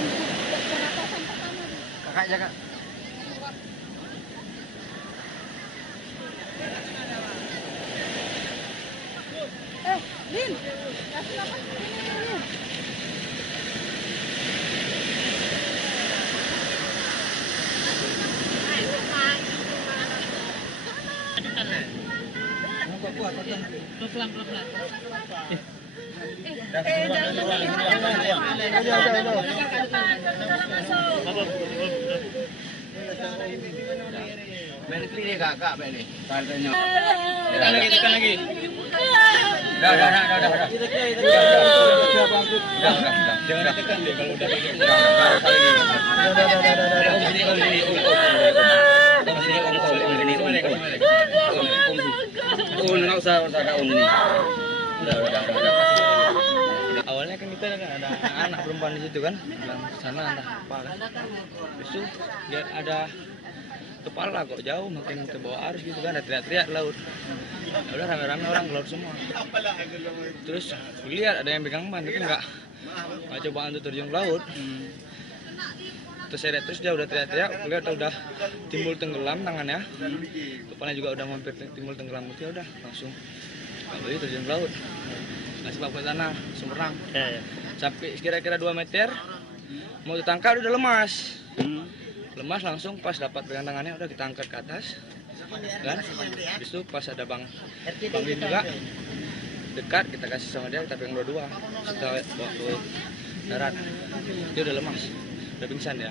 bantu pernapasan pertama. Kakak jaga. Lin, kasih napas ini, Lin. Beli dia kakak beli. Tantanya. Tekan lagi. Udah. Jangan tekan deh kalau udah begitu. Nggak usah ada ini. Udah. Awalnya kan kita ada anak perempuan di situ kan, bilang sana entah apa kan. Terus tuh lihat ada kepala kok jauh makin ke bawah arus gitu kan, ada teriak-teriak di laut. Ya udah rame-rame orang ke laut semua. Terus lihat ada yang pegang ban, tapi nggak coba untuk terjun ke laut. Terus saya lihat terus dia udah teriak-teriak, lihat udah timbul tenggelam tangannya, kepalanya juga udah mampir timbul tenggelam, ya udah langsung lalu terjun ke laut. Nggak sebab ke sana, langsung renang. Sampai kira-kira 2 meter, mau ditangkap udah lemas. Lemas langsung pas dapat pegang tangannya udah kita angkat ke atas. Kan? Habis itu pas ada Bang Din juga dekat, kita kasih sama dia, kita pegang dua-dua. Kita bawa ke darat. Dia udah lemas, udah pingsan ya.